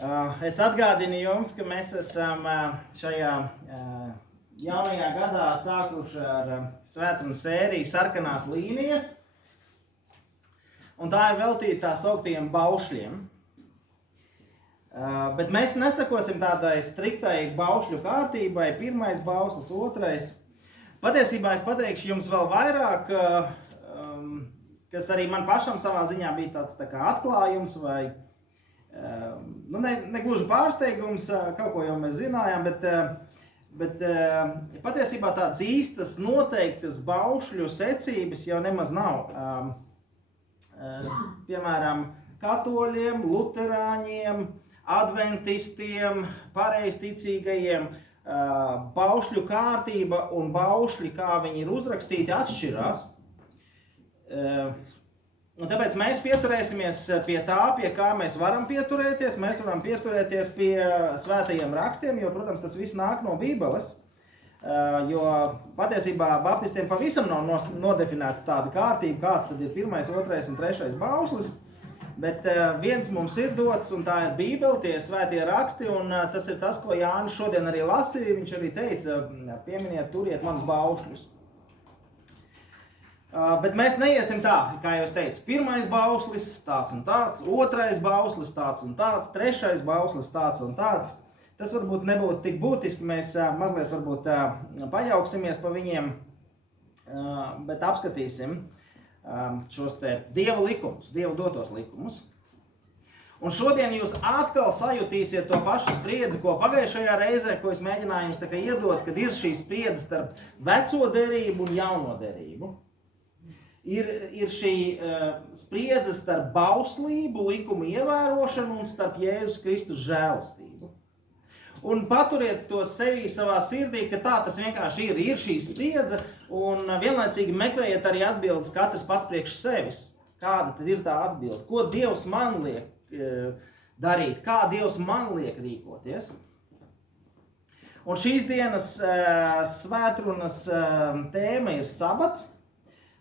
Es atgādinu jums, ka mēs esam šajā jaunajā gadā sākuši ar svētdienas sēriju Sarkanās līnijas. Un tā ir veltīta tā sauktiem baušļiem. Bet mēs nesakosim tādai striktai baušļu kārtībai. Pirmais bauslis, otrais. Patiesībā es pateikšu jums vēl vairāk, kas arī man pašam savā ziņā bija tāds tā kā atklājums vai ne gluži pārsteigums, kaut ko jau mēs zinājām, bet patiesībā tādas īstas noteiktas baušļu secības jau nemaz nav. Piemēram, katoļiem, luterāņiem, adventistiem, pareizticīgajiem baušļu kārtība un baušļi, kā viņi ir uzrakstīti, atšķirās. Un tāpēc mēs pieturēsimies pie tā, pie kā mēs varam pieturēties. Mēs varam pieturēties pie svētajiem rakstiem, jo, protams, tas viss nāk no Bībeles. Jo patiesībā baptistiem pavisam nav nodefinēta tāda kārtība, kāds tad ir pirmais, otrais un trešais bauslis. Bet viens mums ir dots, un tā ir Bībele, tie ir svētie raksti, un tas ir tas, ko Jānis šodien arī lasīja. Viņš arī teica, pieminiet, turiet manus baušļus. Bet mēs neiesim tā, kā jau es teicu, pirmais bauslis tāds un tāds, otrais bauslis tāds un tāds, trešais bauslis tāds un tāds. Tas varbūt nebūtu tik būtiski, mēs mazliet varbūt pajauksimies pa viņiem, bet apskatīsim šos te Dieva likumus, Dieva dotos likumus. Un šodien jūs atkal sajutīsiet to pašu spriedzi, ko pagājušajā reizē, ko es mēģināju jums tā kā iedot, kad ir šī spriedze starp veco derību un jauno derību. Ir šī spriedze starp bauslību, likumu ievērošanu un starp Jēzus Kristus žēlastību. Un paturiet to sevī savā sirdī, ka tā tas vienkārši ir šī spriedze, un vienlaicīgi meklējiet arī atbildes katrs pats priekš sevis. Kāda tad ir tā atbilde? Ko Dievs man liek darīt? Kā Dievs man liek rīkoties? Un šīs dienas svētrunas tēma ir sabats.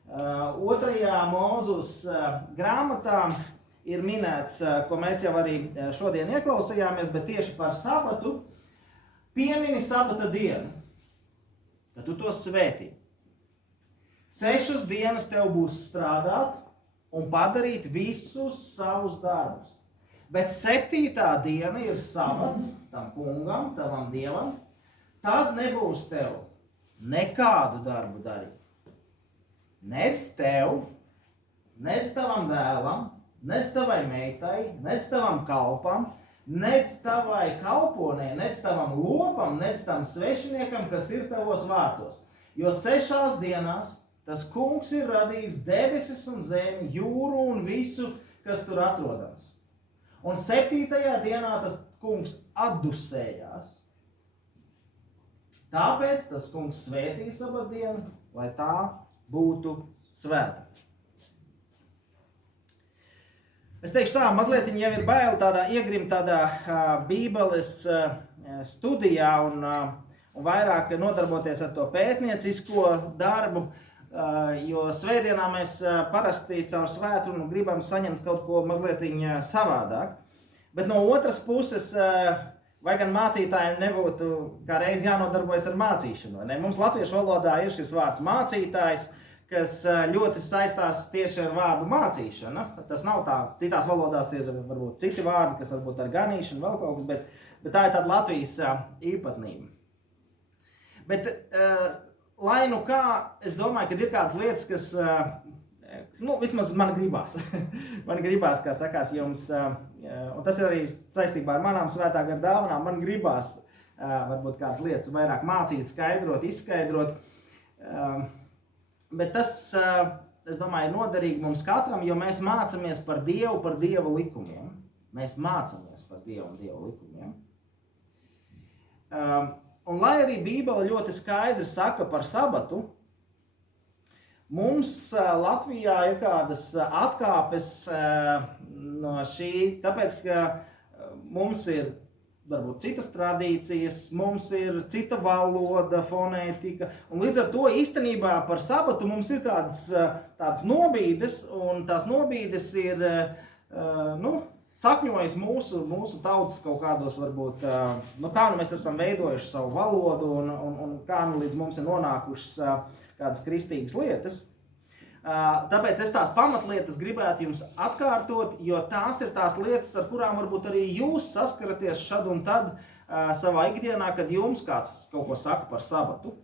Otrajā Mūzus grāmatā ir minēts, ko mēs jau arī šodien ieklausījāmies, bet tieši par sabatu. Piemini sabata dienu, ka tu to svētī. 6 dienas tev būs strādāt un padarīt visus savus darbus. Bet 7. diena ir sabats tam kungam, tavam Dievam. Tad nebūs tev nekādu darbu darīt. Nec tev, nec tavam dēlam, nec tavai meitai, nec tavam kalpam, nec tavai kalponei, nec tavam lopam, nec tam svešiniekam, kas ir tavos vārtos. Jo 6 dienās tas kungs ir radījis debesis un zemi, jūru un visu, kas tur atrodams. Un 7. dienā tas kungs atdusējās. Tāpēc tas kungs svētīja sabatdienu, lai tā būtu svēta. Es teikšu tā, mazliet jau ir bail iegrimt tādā Bībeles studijā un vairāk nodarboties ar to pētniecisko darbu, jo svētdienā mēs parasti caur svētdienu gribam saņemt kaut ko mazliet savādāk. Bet no otras puses, vai gan mācītājiem nebūtu kā reiz jānodarbojas ar mācīšanu? Ne? Mums latviešu valodā ir šis vārds mācītājs, kas ļoti saistās tieši ar vārdu mācīšana. Tas nav tā, citās valodās ir varbūt citi vārdi, kas varbūt ar ganīšanu vēl kaut kas, bet tā ir tāda Latvijas īpatnība. Bet, lai nu kā, es domāju, ka ir kādas lietas, kas, vismaz man gribās. Man gribās, kā sakās jums, un tas ir arī saistībā ar manām svētā gara dāvanām, man gribās varbūt kādas lietas vairāk mācīt, skaidrot, izskaidrot. Bet tas, es domāju, ir noderīgi mums katram, jo mēs mācamies par Dievu, par Dieva likumiem. Mēs mācamies par Dievu un Dieva likumiem. Un lai arī Bībele ļoti skaidri saka par sabatu, mums Latvijā ir kādas atkāpes no šī, tāpēc, ka mums ir varbūt citas tradīcijas, mums ir cita valoda, fonētika, un līdz ar to īstenībā par sabatu mums ir kādas tādas nobīdes, un tās nobīdes ir, sakņojas mūsu tautas kaut kādos varbūt, kā nu mēs esam veidojuši savu valodu un kā nu līdz mums ir nonākušas kādas kristīgas lietas. Tāpēc es tās pamatlietas gribētu jums atkārtot, jo tās ir tās lietas, ar kurām varbūt arī jūs saskaraties šad un tad savā ikdienā, kad jums kāds kaut ko saka par sabatu.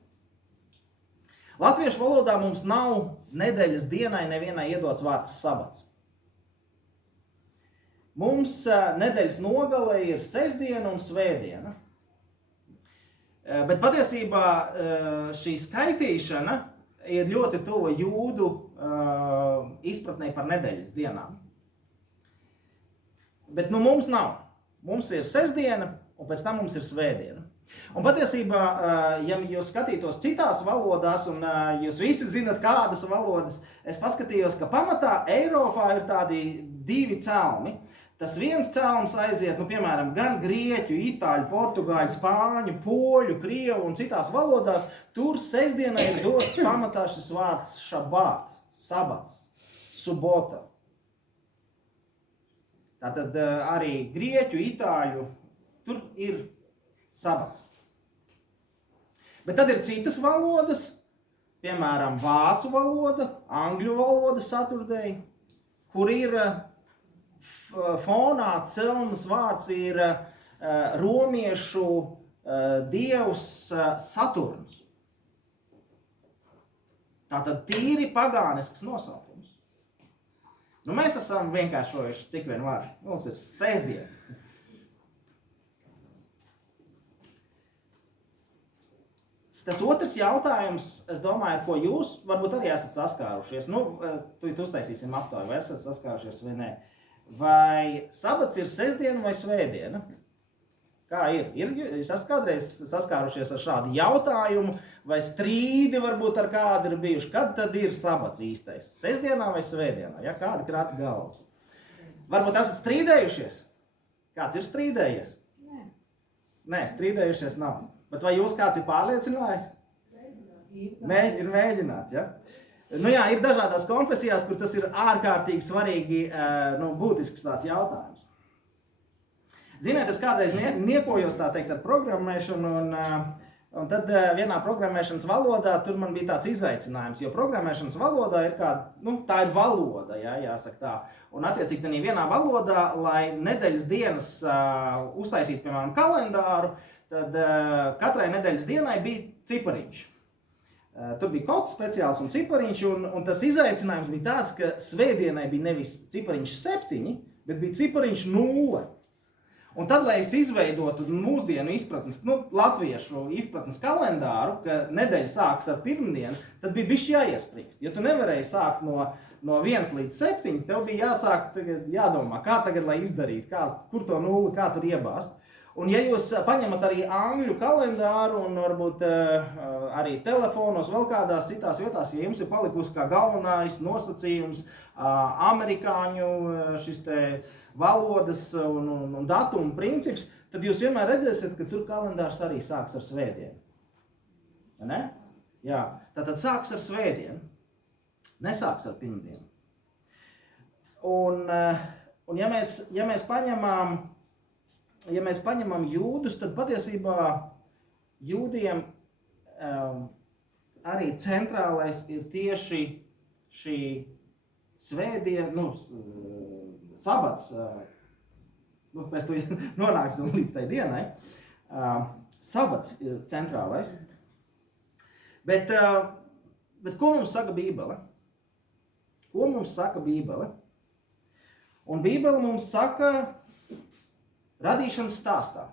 Latviešu valodā mums nav nedēļas dienai nevienai iedots vārds sabats. Mums nedēļas nogale ir sestdiena un svētdiena. Bet patiesībā šī skaitīšana ir ļoti tuva jūdu izpratnē par nedēļas dienām. Bet mums nav. Mums ir sestdiena un pēc tam mums ir svētdiena. Un patiesībā, ja jūs skatītos citās valodās, un jūs visi zinat, kādas valodas, es paskatījos, ka pamatā Eiropā ir tādi divi celmi. Tas viens celms aiziet, piemēram, gan grieķu, itāļu, portugāļu, spāņu, poļu, krievu un citās valodās. Tur sestdienai ir dots pamatā šis vārds šabat, sabats, subota. Tātad arī grieķu, itāļu, tur ir sabats. Bet tad ir citas valodas, piemēram, vācu valoda, angļu valoda Saturday, kur ir fonā celmas vārds ir romiešu dievs Saturns. Tātad tīri pagānisks nosaukums. Mēs esam vienkāršojuši cik vien var. Mums ir sestdiena. Tas otrs jautājums, es domāju, ar ko jūs varbūt arī esat saskārušies. Tu uztaisīsim aptauju, vai esat saskārušies vai nē. Vai sabats ir sestdiena vai svētdiena? Kā ir? Jūs esat kādreiz saskārušies ar šādu jautājumu, vai strīdi varbūt ar kādu ir bijuši? Kad tad ir sabats īstais? Sestdienā vai svētdienā? Ja, kādi krāti galvas? Varbūt esat strīdējušies? Kāds ir strīdējies? Nē, strīdējušies nav. Bet vai jūs kāds ir pārliecinājis? Ir mēģināts, ja? Ir dažādās konfesijās, kur tas ir ārkārtīgi svarīgi, būtisks tāds jautājums. Ziniet, es kādreiz niekojos tā teikt ar programmēšanu, un tad vienā programmēšanas valodā tur man bija tāds izaicinājums, jo programmēšanas valodā ir tā ir valoda, jāsaka tā. Un attiecīgi tādā vienā valodā, lai nedēļas dienas uztaisītu, piemēram, kalendāru, tad katrai nedēļas dienai bija cipariņš. Tur bija kods speciāls un cipariņš, un tas izaicinājums bija tāds, ka svētdienai bija nevis cipariņš 7, bet bija cipariņš 0. Un tad, lai es izveidotu mūsdienu izpratnes, latviešu izpratnes kalendāru, ka nedēļa sākas ar pirmdienu, tad bija bišķi jāiesprīkst. Ja tu nevarēji sākt no 1 līdz 7, tev bija jādomā, kā tagad, lai izdarītu, kur to 0, kā tur iebāzt. Un ja jūs paņemat arī angļu kalendāru un varbūt arī telefonos, vēl kādās citās vietās, ja jums ir palikusi kā galvenais nosacījums amerikāņu šis te valodas un datuma princips, tad jūs vienmēr redzēsiet, ka tur kalendārs arī sāks ar svētdienu. Ne? Jā, tātad sāks ar svētdienu, nesāks ar pirmdienu. Un ja mēs paņemam jūdus, tad patiesībā jūdiem arī centrālais ir tieši šī svētdiena, sabats, mēs to nonāksim līdz tai dienai, sabats ir centrālais. Bet ko mums saka Bībele? Ko mums saka Bībele? Un Bībele mums saka radīšanas stāstā.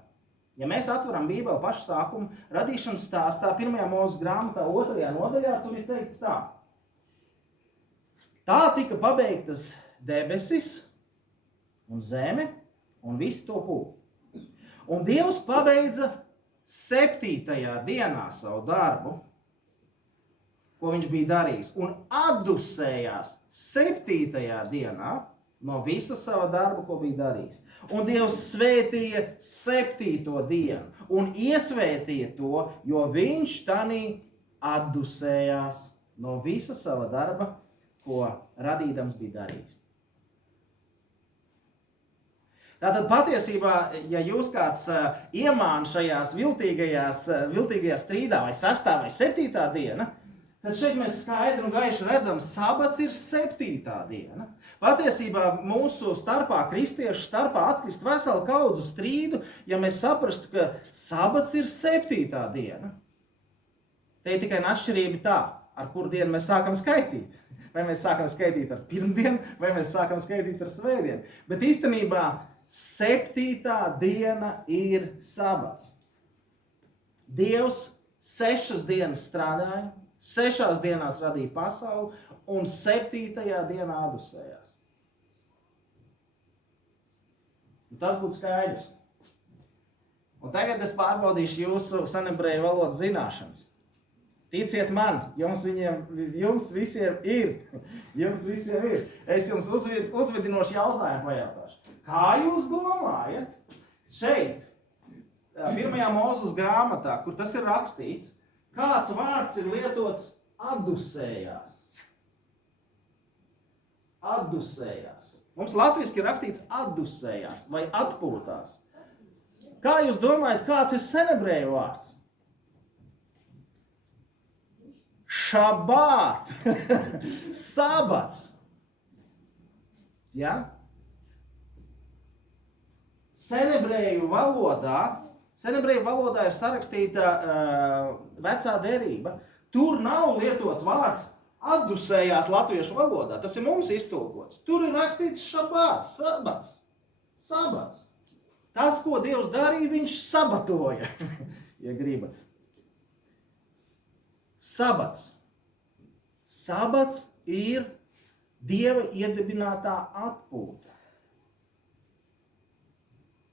Ja mēs atveram Bībeli pašu sākumu, radīšanas stāstā, 1. Mūzes grāmatā, 2. nodaļā, tur ir teikts tā. Tā tika pabeigtas debesis un zeme un visu to pulku. Un Dievs pabeidza 7. dienā savu darbu, ko viņš bija darījis, un atdusējās 7. dienā no visa sava darba, ko bija darījis. Un Dievs svētīja 7. dienu un iesvētīja to, jo viņš tanī atdusējās no visa sava darba, ko radīdams bija darījis. Tātad patiesībā, ja jūs kāds iemāna šajās viltīgajā strīdā vai 6. vai 7. diena, tad šeit mēs skaidri un gaiši redzam, sabats ir 7. diena. Patiesībā mūsu starpā, kristiešu starpā atkrist veselu kaudzi strīdu, ja mēs saprastu, ka sabats ir 7. diena. Te ir tikai atšķirība tā, ar kuru dienu mēs sākam skaitīt. Vai mēs sākam skaitīt ar pirmdienu, vai mēs sākam skaitīt ar svētdienu. Bet īstenībā 7. diena ir sabats. Dievs 6 dienas strādāja, 6 dienās radīja pasauli un 7. dienā atdusējās. Tas būtu skaidrs. Un tagad es pārbaudīšu jūsu senebreju valodas zināšanas. Ticiet man, jums visiem ir. Es jums uzvedinošu jautājumu pajautāšu. Kā jūs domājat, šeit, 1. Mūzes grāmatā, kur tas ir rakstīts, kāds vārds ir lietots atdusējās? Atdusējās. Mums latviski ir rakstīts atdusējās vai atpūtās. Kā jūs domājat, kāds ir senebreju vārds? Šabāt. Sabats. Ja? Senebreju valodā ir sarakstīta vecā derība. Tur nav lietots vārds atdusējās latviešu valodā. Tas ir mums iztulkots. Tur ir rakstīts šabāts, sabats. Tas, ko Dievs darīja, viņš sabatoja, ja gribat. Sabats. Sabats ir Dieva iedibinātā atpūta.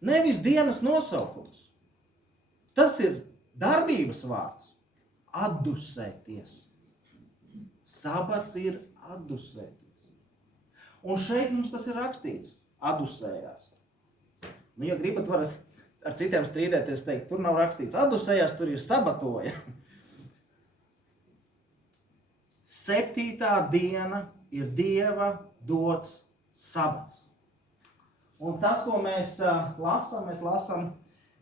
Nevis dienas nosaukums. Tas ir darbības vārds. Atdusēties. Sabats ir atdusēties. Un šeit mums tas ir rakstīts. Atdusējās. Nu, ja gribat, varat ar citiem strīdēties, teikt, tur nav rakstīts atdusējās, tur ir sabatoja. 7. diena ir Dieva dots sabats. Un tas, ko mēs lasām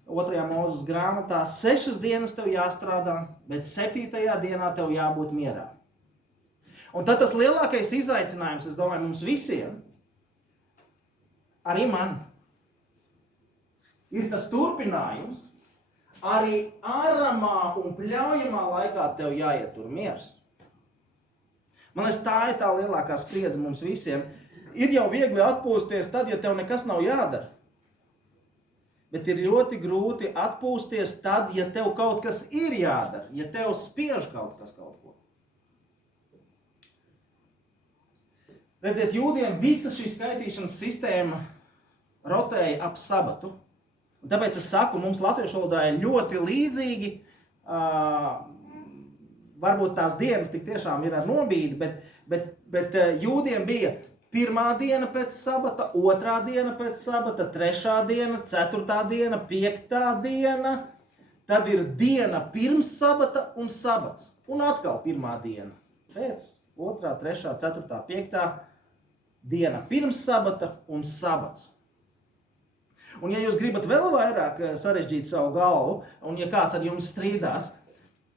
2. Mūzes grāmatā, 6 dienas tev jāstrādā, bet 7. dienā tev jābūt mierā. Un tad tas lielākais izaicinājums, es domāju, mums visiem, arī man, ir tas turpinājums, arī āramā un pļaujamā laikā tev jāietur miers. Man liekas, tā ir tā lielākā spriedze mums visiem. Ir jau viegli atpūsties tad, ja tev nekas nav jādara. Bet ir ļoti grūti atpūsties tad, ja tev kaut kas ir jādara, ja tev spiež kaut ko. Redziet, jūdiem visa šī skaitīšanas sistēma rotēja ap sabatu. Un tāpēc es saku, mums latviešu valodā ir ļoti līdzīgi. Varbūt tās dienas tik tiešām ir ar nobīdi, bet jūdiem bija 1. diena pēc sabata, 2. diena pēc sabata, 3. diena, 4. diena, 5. diena. Tad ir diena pirms sabata un sabats. Un atkal 1. diena pēc 2., 3., 4., 5. diena pirms sabata un sabats. Un ja jūs gribat vēl vairāk sarežģīt savu galvu, un ja kāds ar jums strīdās,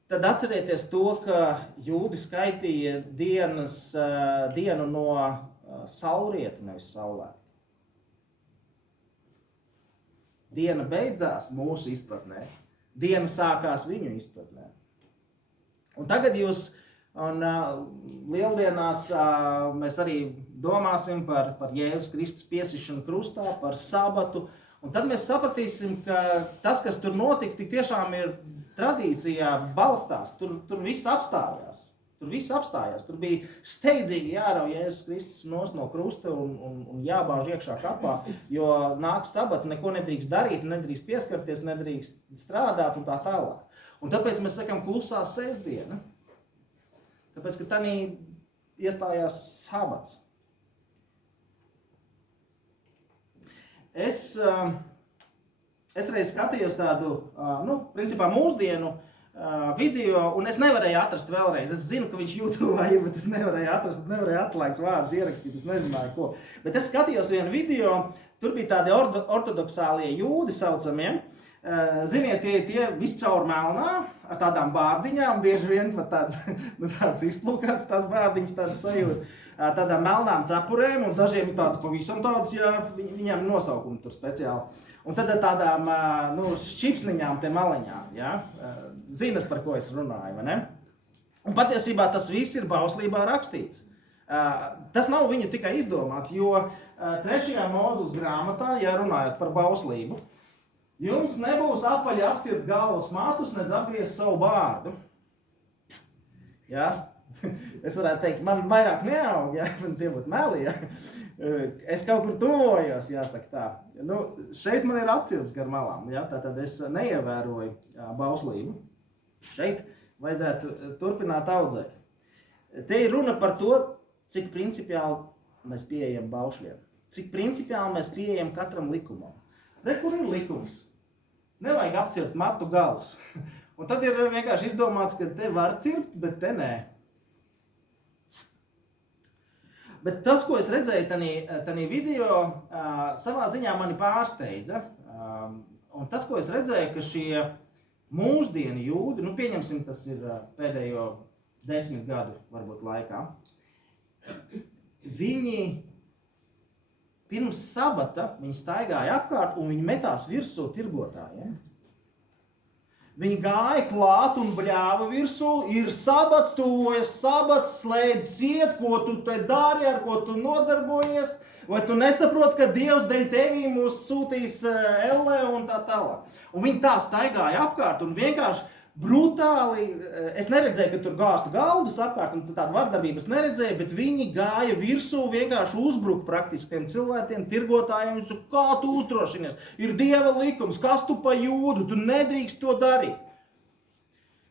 tad atcerieties to, ka jūdi skaitīja dienu no saulrieta, nevis saulēta. Diena beidzās mūsu izpratnē, diena sākās viņu izpratnē. Un tagad lieldienās mēs arī domāsim par Jēzus Kristus piesišanu krustā, par sabatu. Un tad mēs sapratīsim, ka tas, kas tur notika, tik tiešām ir tradīcijā balstās. Tur viss apstājās. Tur bija steidzīgi jārauj Jēzus Kristus no krusta un jābāž iekšā kapā, jo nāks sabats, neko nedrīkst darīt, nedrīkst pieskarties, nedrīkst strādāt un tā tālāk. Un tāpēc mēs sakam klusā sestdiena. Tāpēc, ka tanī iestājās sabats. Es reiz skatījos tādu, principā mūsdienu video, un es nevarēju atrast vēlreiz. Es zinu, ka viņš YouTube ir, bet es nevarēju atrast, nevarēju atslēgas vārdus ierakstīt, es nezināju ko. Bet es skatījos vienu video, tur bija tādi ortodoksālie jūdi saucamie. Ziniet, tie viscaur melnā, ar tādām bārdiņām, bieži vien pat tāds izplūkāts tās bārdiņas, tādas sajūta, tādām melnām cepurēm, un dažiem ir tādas pavisam tādas, ja viņiem nosaukumi tur speciāli. Un tad ar tādām šķipsniņām, te maleņām, ja? Zinat, par ko es runāju, vai ne? Un patiesībā tas viss ir bauslībā rakstīts. Tas nav viņu tikai izdomāts, jo 3. Mūzes grāmatā, ja runājot par bauslību, jums nebūs apaļi apcirt galvas matus, nedz apgriezt savu bārdu. Ja? Es varētu teikt, man vairāk neaug, ja? Tie būtu meli, ja? Es kaut kur tuvojos, jāsaka tā. Šeit man ir apcirps gar malām, ja? Tātad es neievēroju bauslību. Šeit vajadzētu turpināt audzēt. Te ir runa par to, cik principiāli mēs pieejam baušļiem. Cik principiāli mēs pieejam katram likumam. Re, kur ir likums? Nevajag apcirpt matu galus. Un tad ir vienkārši izdomāts, ka te var cirpt, bet te nē. Bet tas, ko es redzēju tanī video, savā ziņā mani pārsteidza. Un tas, ko es redzēju, ka šie mūsdienu jūdi, pieņemsim, tas ir pēdējo 10 gadu varbūt laikā, viņi pirms sabata viņi staigāja apkārt un viņi metās virsū tirgotājiem. Viņi gāja klāt un bļāva virsū, ir sabats, tuvojas sabats, slēdz ciet, ko tu te dari, ar ko tu nodarbojies, vai tu nesaproti, ka Dievs dēļ tevī mūs sūtīs ellē un tā tālāk. Un viņi tā staigāja apkārt un vienkārši brutāli, es neredzēju, ka tur gāstu galdus apkārt, un tādu vardarbību es neredzēju, bet viņi gāja virsū, vienkārši uzbruka praktiski tiem cilvēkiem, tirgotājiem, kā tu uzdrošinies, ir Dieva likums, kas tu pa jūdu, tu nedrīkst to darīt.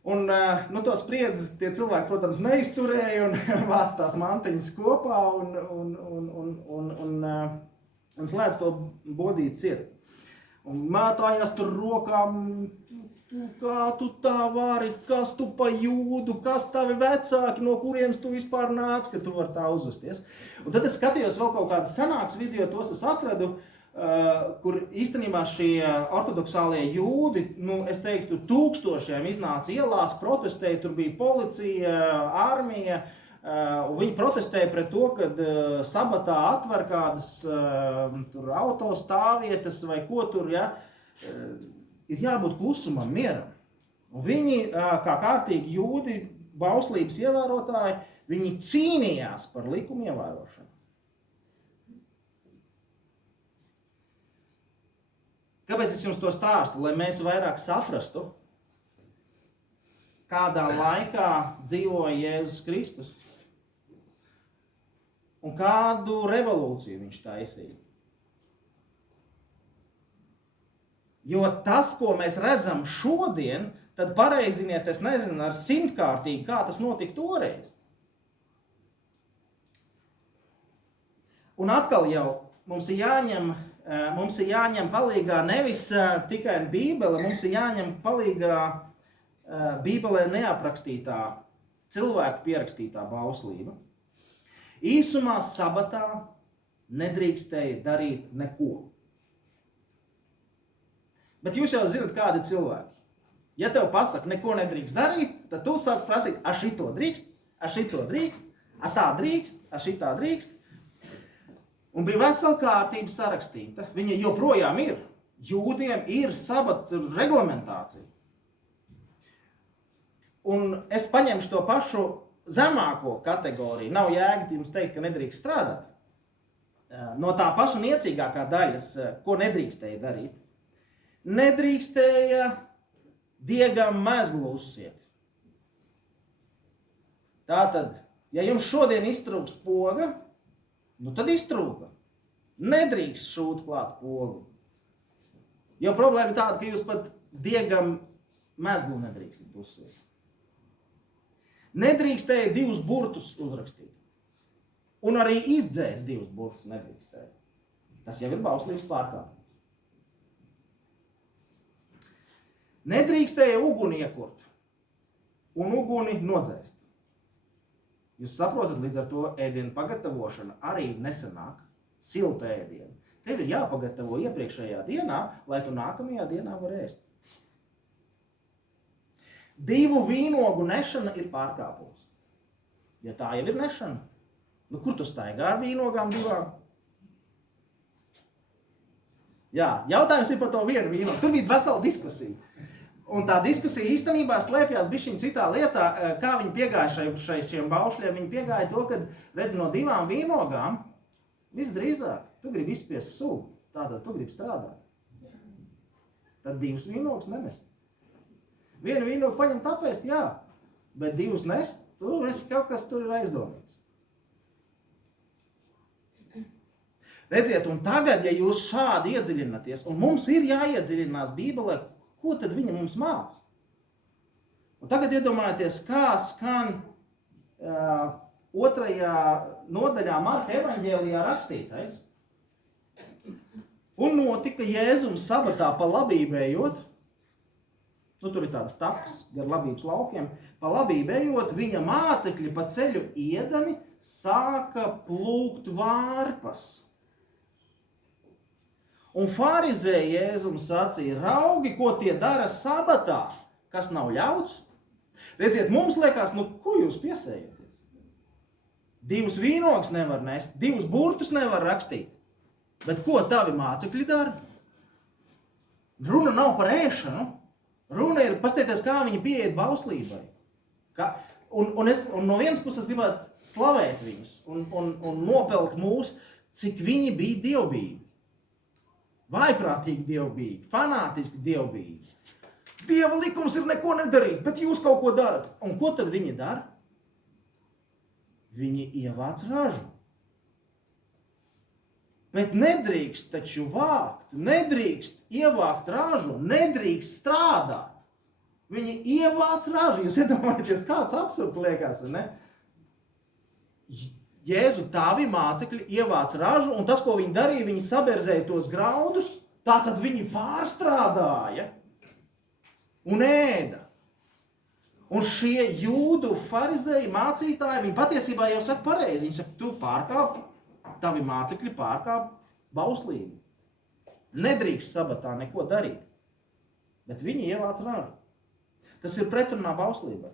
Un to spriedzes tie cilvēki, protams, neizturēja un vāc tās mantiņas kopā un slēdz to bodīt ciet. Un mētājās tur rokām, kā tu tā vari, kas tu pa jūdu, kas tavi vecāki, no kurienes tu vispār nāc, ka tu vari tā uzvesties. Un tad es skatījos vēl kaut kādas senākas video, tos es atradu, kur īstenībā šie ortodoksālie jūdi, es teiktu, tūkstošiem iznāca ielās, protestēja, tur bija policija, armija, un viņi protestēja pret to, kad sabatā atver kādas tur autostāvvietas vai ko tur, ja, ir jābūt klusumam, mieram. Un viņi, kā kārtīgi jūdi, bauslības ievērotāji, viņi cīnījās par likumu ievērošanu. Kāpēc es jums to stāstu? Lai mēs vairāk saprastu, kādā laikā dzīvoja Jēzus Kristus un kādu revolūciju viņš taisīja. Jo tas, ko mēs redzam šodien, tad pareiziniet, es nezinu, ar 100-kārtīgi, kā tas notika toreiz. Un atkal jau mums ir jāņem palīgā nevis tikai Bībele, mums ir jāņem palīgā Bībelē neaprakstītā, cilvēku pierakstītā bauslība. Īsumā sabatā nedrīkstēja darīt neko. Bet jūs jau zinat, kādi cilvēki. Ja tev pasaka, neko nedrīkst darīt, tad tu sāc prasīt, a šito drīkst, a tā drīkst, a šitā drīkst. Un bija vesela kārtība sarakstīta. Viņa joprojām ir. Jūdiem ir sabata reglamentācija. Un es paņemšu to pašu zemāko kategoriju. Nav jēga jums teikt, ka nedrīkst strādāt. No tā paša niecīgākā daļas, ko nedrīkstēja darīt. Nedrīkstēja diegam mezglu uzsiet. Tātad, ja jums šodien iztrūkst poga, tad iztrūka. Nedrīkst šūt klāt pogu. Jo problēma ir tāda, ka jūs pat diegam mezglu nedrīkstat uzsiet. Nedrīkstēja 2 burtus uzrakstīt. Un arī izdzēst 2 burtus nedrīkstēja. Tas jau ir bauslības pārkāpums. Nedrīkstēja uguni iekurt un uguni nodzēst. Jūs saprotat, līdz ar to ēdienu pagatavošana arī nesanāk silta ēdienu. Tev ir jāpagatavo iepriekšējā dienā, lai tu nākamajā dienā var ēst. 2 vīnogu nešana ir pārkāpums. Ja tā jau ir nešana, kur tu staigā ar vīnogām 2? Jā, jautājums ir par to vienu vīnogu. Tur bija vesela diskusija. Un tā diskusija īstenībā slēpjās bišķiņ citā lietā, kā viņi piegāja šiem baušļiem. Viņi piegāja to, ka redz no 2 vīnogām, visdrīzāk, tu gribi izspiest sulu, tātad tu gribi strādāt. Tad 2 vīnogus nenes. 1 vīnogu paņem tāpēc, jā, bet 2 nest, tu esi kaut kas tur ir aizdomīgs. Redziet, un tagad, ja jūs šādi iedziļināties, un mums ir jāiedziļinās Bībelē, ko tad viņa mums māca? Un tagad iedomājieties, kā skan 2. nodaļā Marka evaņģēlijā rakstītais. Un notika Jēzums sabatā pa labību ejot, tur ir tāds taps gar labības laukiem, pa labību ejot, viņa mācekļi pa ceļu iedami sāka plūkt vārpas. Un farizēji Jēzums sacīja, raugi, ko tie dara sabatā, kas nav ļauts. Redziet, mums liekas, ko jūs piesējaties? 2 vīnogus nevar nest, 2 burtus nevar rakstīt. Bet ko tavi mācekļi dara? Runa nav par ēšanu. Runa ir, paskatieties, kā viņi pieiet bauslībai. Un no vienas puses gribētu slavēt viņus un nopelkt mūs, cik viņi bija dievbīgi. Vaiprātīgi dievbīgi, fanātiski dievbīgi. Dieva likums ir neko nedarīt, bet jūs kaut ko darat. Un ko tad viņi dara? Viņi ievāc ražu. Bet nedrīkst taču vākt, nedrīkst ievākt ražu, nedrīkst strādāt. Viņi ievāc ražu. Jūs iedomājaties, kāds absurds liekas, vai ne? Jēzu, tavi mācekļi ievāc ražu, un tas, ko viņi darīja, viņi saberzēja tos graudus, tātad viņi pārstrādāja un ēda. Un šie jūdu farizēji mācītāji, viņi patiesībā jau saka pareizi. Viņi saka, tu pārkāp, tavi mācekļi pārkāp bauslību. Nedrīkst sabatā neko darīt, bet viņi ievāc ražu. Tas ir pretrunā bauslībai.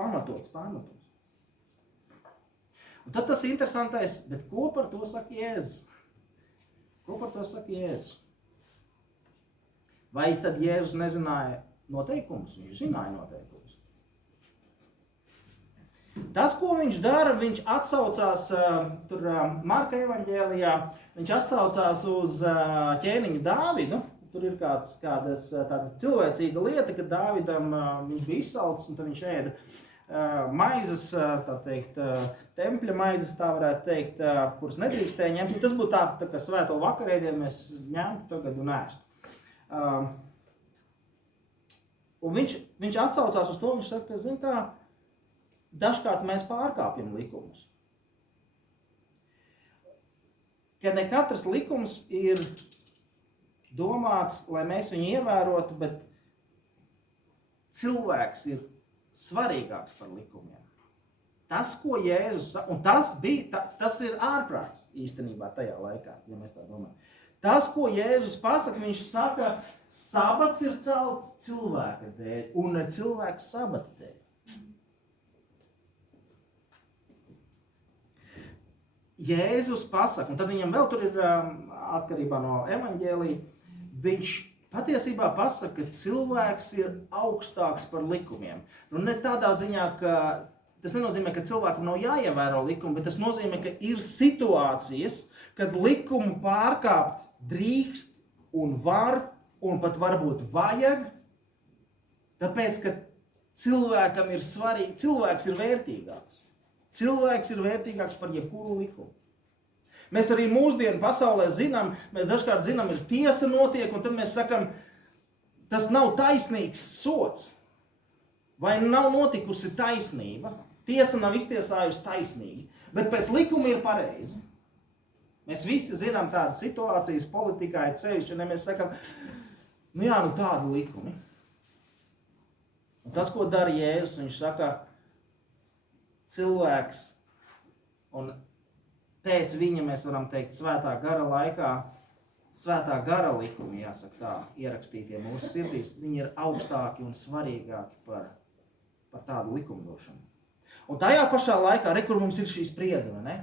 Pamatots. Un tad tas interesantais, bet ko par to saka Jēzus? Vai tad Jēzus nezināja noteikumus? Viņš zināja noteikumus. Tas, ko viņš dara, viņš atsaucās Marka evaņģēlijā, viņš atsaucās uz ķēniņu Dāvidu. Tur ir tāda cilvēcīga lieta, ka Dāvidam viņš bija izsalcis un tad viņš ēda maizes, tā teikt, tempļa maizes, tā varētu teikt, kuras nedrīkstēja ņemt. Tas būtu tā kā svēto vakarēdienu mēs ņemtu tagad un ēstu. Un viņš atsaucās uz to, viņš saka, ka, zin kā, dažkārt mēs pārkāpjam likumus. Ka ne katrs likums ir domāts, lai mēs viņu ievērotu, bet cilvēks ir svarīgāks par likumiem. Tas, ko Jēzus saka, un tas ir ārprāts īstenībā tajā laikā, ja mēs tā domājam. Tas, ko Jēzus pasaka, viņš saka, sabats ir celts cilvēka dēļ, un ne cilvēks sabata dēļ. Jēzus pasaka, un tad viņam vēl tur ir atkarībā no evaņģēlija, viņš patiesībā pasaka, ka cilvēks ir augstāks par likumiem. Nu, ne tādā ziņā, ka tas nenozīmē, ka cilvēkam nav jāievēro likumi, bet tas nozīmē, ka ir situācijas, kad likumu pārkāpt drīkst un var, un pat varbūt vajag, tāpēc, ka cilvēkam ir svarīgi, cilvēks ir vērtīgāks. Cilvēks ir vērtīgāks par jebkuru likumu. Mēs arī mūsdienu pasaulē zinām, mēs dažkārt zinām, ir tiesa notiek, un tad mēs sakam, tas nav taisnīgs sods, vai nav notikusi taisnība. Tiesa nav iztiesājusi taisnīgi, bet pēc likuma ir pareizi. Mēs visi zinām tādas situācijas politikā, sevišķi, un mēs sakam, tādi likumi. Un tas, ko dara Jēzus, viņš saka, cilvēks un pēc viņa mēs varam teikt svētā gara laikā, svētā gara likumi, jāsaka tā, ierakstītie mūsu sirdīs, viņi ir augstāki un svarīgāki par tādu likumdošanu. Un tajā pašā laikā, kur mums ir šī spriedze, ne?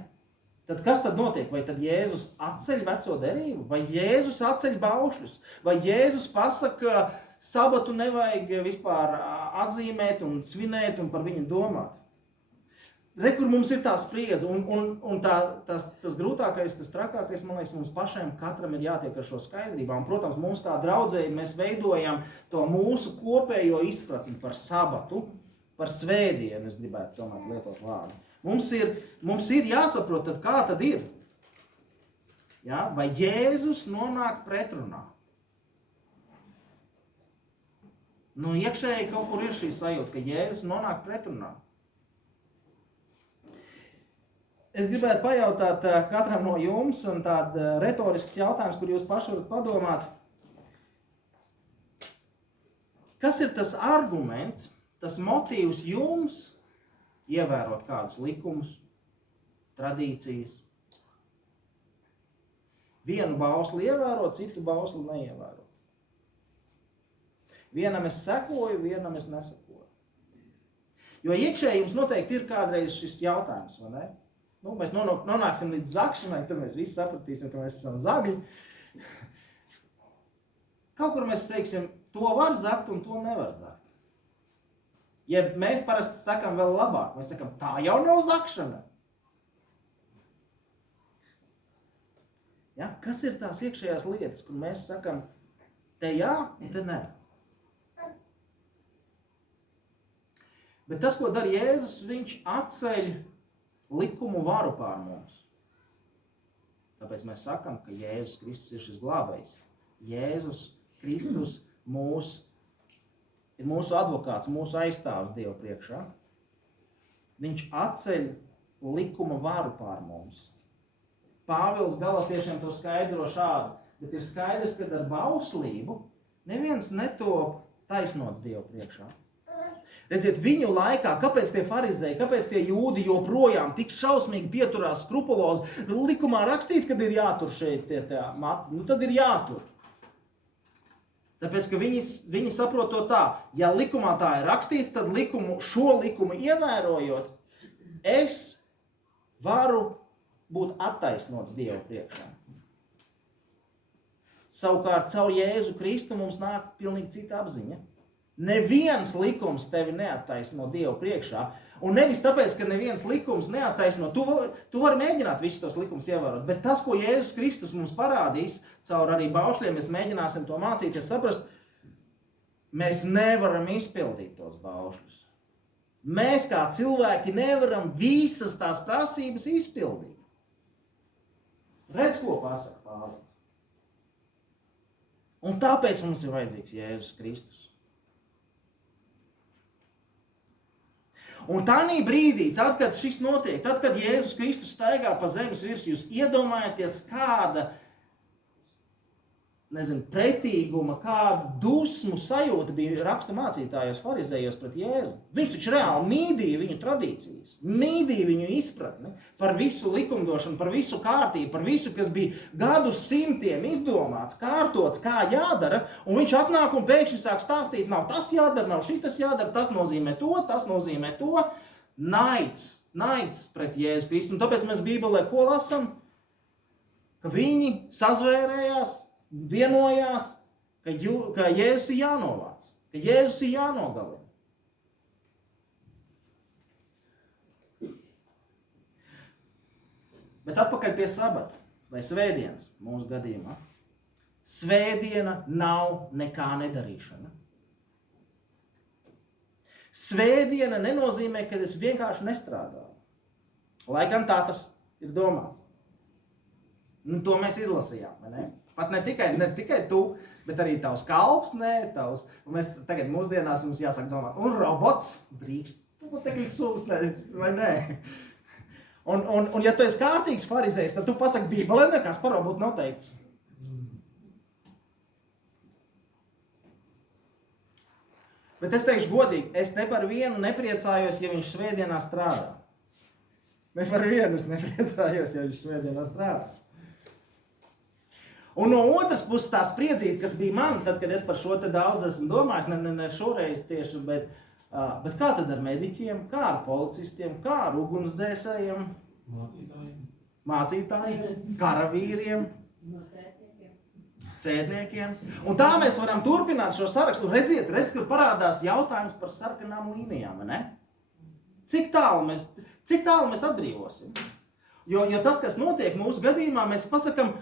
Tad kas tad notiek? Vai tad Jēzus atceļ veco derību? Vai Jēzus atceļ baušļus? Vai Jēzus pasaka, ka sabatu nevajag vispār atzīmēt un svinēt un par viņu domāt? Kur mums ir tā spriedze, un tas grūtākais, tas trakākais, man liekas, mums pašiem katram ir jātiek ar šo skaidrībā. Un, protams, mums kā draudzēji mēs veidojam to mūsu kopējo izpratni par sabatu, par svētdienu, es gribētu tomēr lietot vārdu. Mums ir jāsaprot, tad kā tad ir. Ja? Vai Jēzus nonāk pretrunā? Nu, iekšēji kaut kur ir šī sajūta, ka Jēzus nonāk pretrunā. Es gribētu pajautāt katram no jums, un tāda retorisks jautājums, kur jūs paši varat padomāt. Kas ir tas arguments, tas motīvs jums ievērot kādus likumus, tradīcijas? Vienu bausli ievēro, citu bausli neievēro. Vienam es sekoju, vienam es nesekoju. Jo iekšēji jums noteikti ir kādreiz šis jautājums, vai ne? Nu, mēs nonāksim līdz zakšanai, tad mēs visi sapratīsim, ka mēs esam zagļi. Kaut kur mēs teiksim, to var zakt un to nevar zakt. Ja mēs parasti sakam vēl labāk, mēs sakam, tā jau nav zakšana. Ja? Kas ir tās iekšējās lietas, kur mēs sakam, te jā un te nē? Bet tas, ko dara Jēzus, viņš atceļ likumu varu pār mums. Tāpēc mēs sakam, ka Jēzus Kristus ir šis glābējs. Jēzus Kristus ir mūsu advokāts, mūsu aizstāvs Dieva priekšā. Viņš atceļ likuma varu pār mums. Pāvils Galatiešiem to skaidro šādi, bet ir skaidrs, ka ar bauslību neviens netop taisnots Dieva priekšā. Redziet, viņu laikā, kāpēc tie farizēji, kāpēc tie jūdi joprojām tik šausmīgi pieturās skrupulozi? Likumā rakstīts, kad ir jātur šeit tie mati, nu tad ir jātur. Tāpēc, ka viņi saprot to tā, ja likumā tā ir rakstīts, tad šo likumu ievērojot, es varu būt attaisnots Dieva priekšā. Savukārt, caur Jēzu Kristu mums nāk pilnīgi cita apziņa. Neviens likums tevi neattaisno Dievu priekšā. Un nevis tāpēc, ka neviens likums neattaisno. Tu vari mēģināt visus tos likumus ievērot, bet tas, ko Jēzus Kristus mums parādīs, caur arī baušļiem, mēs mēģināsim to mācīties, saprast, mēs nevaram izpildīt tos baušļus. Mēs kā cilvēki nevaram visas tās prasības izpildīt. Redz, ko pasaka Pāvils. Un tāpēc mums ir vajadzīgs Jēzus Kristus. Un tādā brīdī, tad, kad šis notiek, tad, kad Jēzus Kristus staigā pa zemes virsmu, jūs iedomājaties, kāda, pretīguma, kāda dusmu sajūta bija rakstu mācītājos, farizējos pret Jēzu. Viņš taču reāli mīdīja viņu tradīcijas, mīdīja viņu izpratni par visu likumdošanu, par visu kārtību, par visu, kas bija gadu simtiem izdomāts, kārtots, kā jādara, un viņš atnāk un pēkšņi sāk stāstīt, nav tas jādara, nav šitas jādara, tas nozīmē to. Naids pret Jēzu Kristu. Un tāpēc mēs Bībelē ko lasam? Ka viņi sazvērējās, vienojās, ka Jēzus ir jānovāc, ka Jēzus ir jānogalina. Bet atpakaļ pie sabata vai svētdienas mūsu gadījumā. Svētdiena nav nekā nedarīšana. Svētdiena nenozīmē, ka es vienkārši nestrādāju. Lai gan tā tas ir domāts. Nu, to mēs izlasījām, vai ne? Pat ne tikai tu, bet arī tavs kalps, un mēs tagad mūsdienās mums jāsaka domāt, un robots drīkst putekļi sūtnēs, vai nē? Un ja tu esi kārtīgs farizējs, tad tu pasaki Bībelē, nekas par robotu nav teikts. Bet es teikšu godīgi, es ne par vienu nepriecājos, ja viņš svētdienā strādā. Ne par vienu es nepriecājos, ja viņš svētdienā strādā. Un no otras puses tā spriedzīte, kas bija man, tad, kad es par šo te daudz esmu domājis, ne šoreiz tieši, bet kā tad ar mediķiem, kā ar policistiem, kā ar ugunsdzēsējiem, mācītājiem, karavīriem, sēdniekiem. Un tā mēs varam turpināt šo sarakstu. Redz, kur parādās jautājums par sarkanām līnijām, ne? Cik tālu mēs atbrīvosim? Jo tas, kas notiek mūsu gadījumā, mēs pasakam,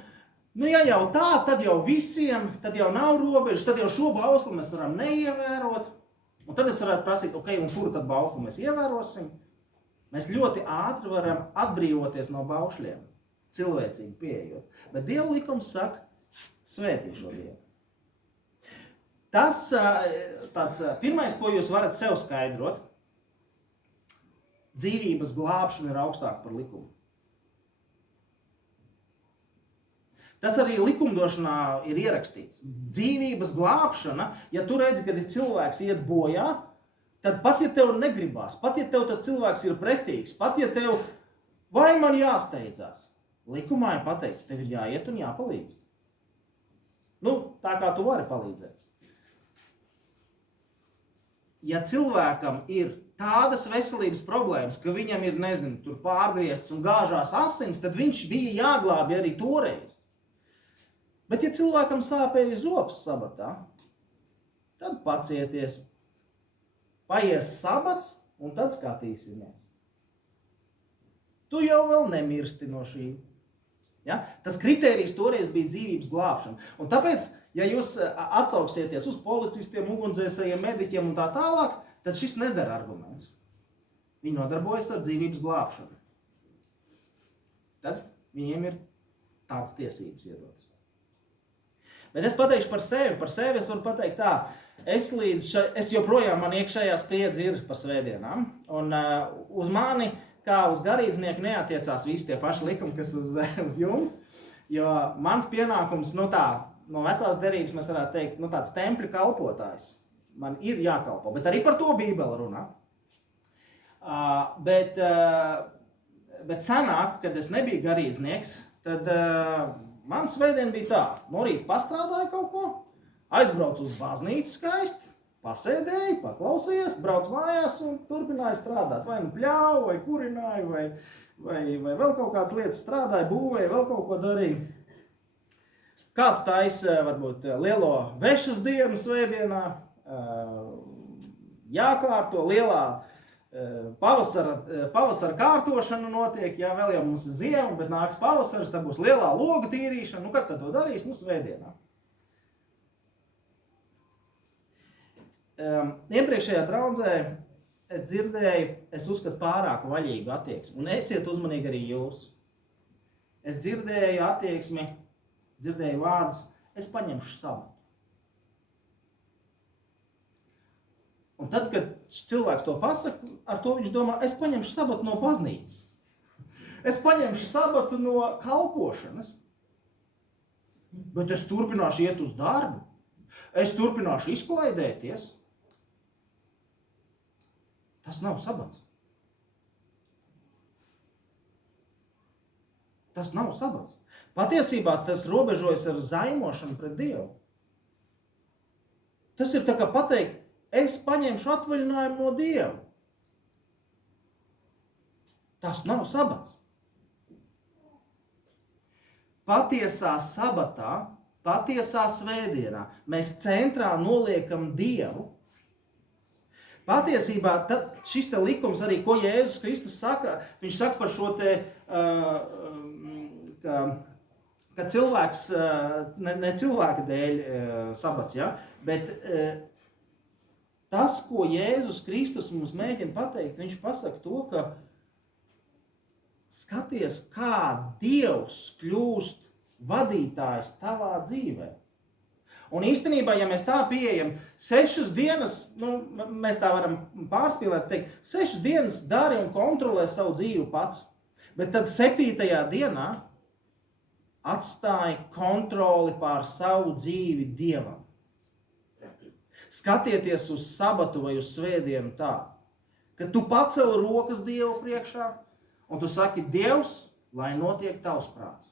nu ja jau tā, tad jau visiem, tad jau nav robežas, tad jau šo bauslu mēs varam neievērot. Un tad es varētu prasīt, ok, un kuru tad bauslu mēs ievērosim? Mēs ļoti ātri varam atbrīvoties no baušļiem, cilvēcīgi pieejot. Bet Dieva likums saka, svētī šo dienu. Tas tāds pirmais, ko jūs varat sev skaidrot, dzīvības glābšana ir augstāka par likumu. Tas arī likumdošanā ir ierakstīts. Dzīvības glābšana, ja tu redzi, kad cilvēks iet bojā, tad pat ja tev negribās, pat ja tev tas cilvēks ir pretīgs, pat ja tev vai man jāsteidzās, likumā ir pateikts, tev ir jāiet un jāpalīdz. Nu, tā kā tu vari palīdzēt. Ja cilvēkam ir tādas veselības problēmas, ka viņam ir, tur pārgriezts un gāžās asins, tad viņš bija jāglābj arī toreiz. Bet ja cilvēkam sāpēja zobs sabatā, tad pacieties. Paies sabats un tad skatīsimies. Tu jau vēl nemirsti no šī. Ja? Tas kritērijs toreiz bija dzīvības glābšana. Un tāpēc, ja jūs atsauksieties uz policistiem, ugunsdzēsējiem, mediķiem un tā tālāk, tad šis nedara arguments. Viņi nodarbojas ar dzīvības glābšanu. Tad viņiem ir tāds tiesības iedotas. Bet es pateikšu par sevi. Par sevi es varu pateikt tā. Es joprojām man iekšējā spriedze ir par svētdienām. Un uz mani, kā uz garīdznieku, neatiecās visi tie paši likumi, kas uz jums. Jo mans pienākums, no vecās derības mēs varētu teikt, tāds tempļa kalpotājs. Man ir jākalpo, bet arī par to Bībele runā. Bet senāk, kad es nebiju garīdznieks, tad man svētdien bija tā, no rīta pastrādāju kaut ko, aizbraucu uz baznīcu skaisti, pasēdēju, paklausījos, braucu mājās un turpināju strādāt. Vai nu pļāvu, vai kurināju, vai vēl kaut kādas lietas strādāju, būvēju, vēl kaut ko darīju. Kāds taisa varbūt lielo vešas dienu svētdienā, jākārto lielā pavasara kārtošana notiek, jā, vēl jau mums ir ziema, bet nāks pavasaris, tad būs lielā loga tīrīšana. Kad tad to darīs? Svētdienā. Iepriekšējā draudzē es dzirdēju, es uzskatu pārāk vaļīgu attieksmi, un esiet uzmanīgi arī jūs. Es dzirdēju attieksmi, dzirdēju vārdus, es paņemšu savu. Un tad, kad cilvēks to pasaka, ar to viņš domā, es paņemšu sabatu no baznīcas. Es paņemšu sabatu no kalpošanas. Bet es turpināšu iet uz darbu. Es turpināšu izklaidēties. Tas nav sabats. Tas nav sabats. Patiesībā tas robežojas ar zaimošanu pret Dievu. Tas ir tā kā pateikt, es paņemšu atvaļinājumu no Dieva. Tas nav sabats. Patiesā sabatā, patiesā svētdienā mēs centrā noliekam Dievu. Patiesībā šis te likums arī, ko Jēzus Kristus saka, viņš saka par šo te, ka cilvēks, ne cilvēka dēļ sabats, ja, bet tas, ko Jēzus Kristus mums mēģina pateikt, viņš pasaka to, ka skaties, kā Dievs kļūst vadītājs tavā dzīvē. Un īstenībā, ja mēs tā pieejam, 6 dienas, mēs tā varam pārspīlēt, teikt, 6 dienas dari un kontrolē savu dzīvi pats, bet tad 7. dienā atstāja kontroli pār savu dzīvi Dievam. Skatieties uz sabatu vai uz svētdienu tā, ka tu paceli rokas Dievu priekšā Un tu saki, Dievs, lai notiek tavs prāts.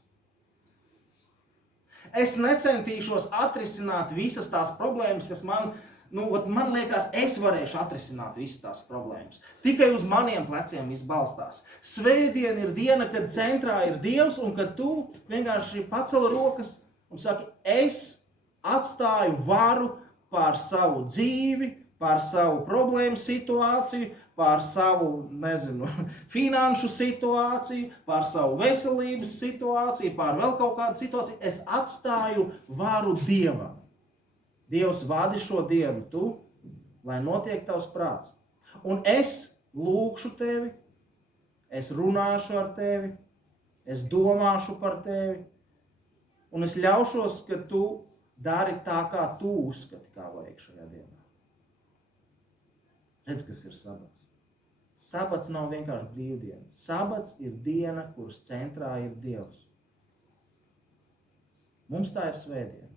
Es necentīšos atrisināt visas tās problēmas, kas man liekas, es varēšu atrisināt visas tās problēmas. Tikai uz maniem pleciem viss balstās. Svētdiena ir diena, kad centrā ir Dievs, un kad tu vienkārši paceli rokas un saki, es atstāju varu pār savu dzīvi, pār savu problēmu situāciju, pār savu, finanšu situāciju, pār savu veselības situāciju, pār vēl kaut kādu situāciju. Es atstāju varu Dievam. Dievs vadi šo dienu tu, lai notiek tavs prāts. Un es lūkšu tevi, es runāšu ar tevi, es domāšu par tevi, un es ļaušos, ka tu dari tā, kā tu uzskati, kā vajag šajā dienā. Redz, kas ir sabats. Sabats nav vienkārši brīvdiena. Sabats ir diena, kuras centrā ir Dievs. Mums tā ir svētdiena,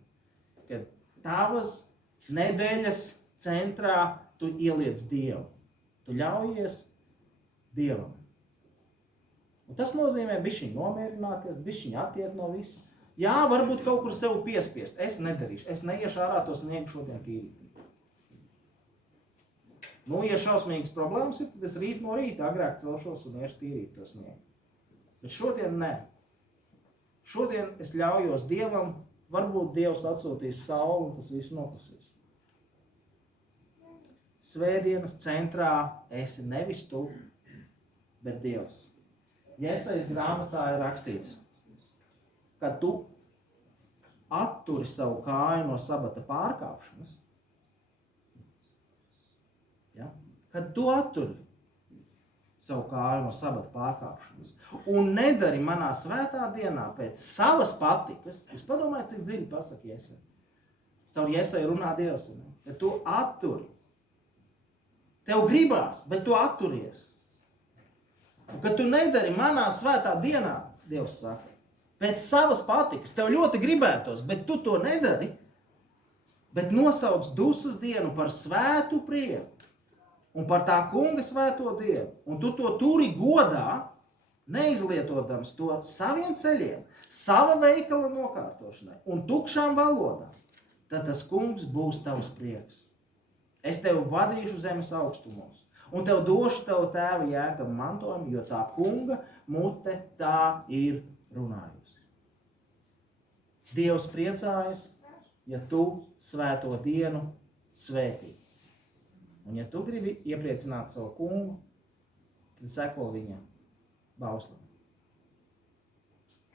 kad tavas nedēļas centrā tu ieliec Dievu. Tu ļaujies Dievam. Un tas nozīmē bišķiņ nomierināties, bišķiņ attiet no visa. Jā, varbūt kaut kur sev piespiest. Es nedarīšu. Es neiešu ārā to sniegu šodien tīrīt. Ja šausmīgas problēmas ir, tad es rīt no rīta agrāk celšos un iešu tīrīt to sniegu. Bet šodien ne. Šodien es ļaujos Dievam, varbūt Dievs atsūtīs sauli un tas viss noklusīs. Svētdienas centrā esi nevis tu, bet Dievs. Jesajas grāmatā ir rakstīts, ka tu atturi savu kāju no sabata pārkāpšanas, kad tu atturi savu kāju no sabata pārkāpšanas un nedari manā svētā dienā pēc savas patikas, jūs padomājiet, cik dziļi pasaka Jesaja. Caur Jesaja runā Dievs, ka tu atturi. Tev gribās, bet tu atturies. Un kad tu nedari manā svētā dienā, Dievs saka, pēc savas patikas, tev ļoti gribētos, bet tu to nedari, bet nosauc dusmas dienu par svētu prieku. Un par tā kunga svēto dienu, un tu to turi godā, neizlietodams to saviem ceļiem, sava veikala nokārtošanai un tukšām valodām, tad tas kungs būs tavs prieks. Es tevi vadīšu zemes augstumos, un tev došu tavu tēva Jēkaba mantojumu, jo tā kunga mute tā ir runājusi. Dievs priecājas, ja tu svēto dienu svētī. Un ja tu gribi iepriecināt savu kungu, tad seko viņa bauslim.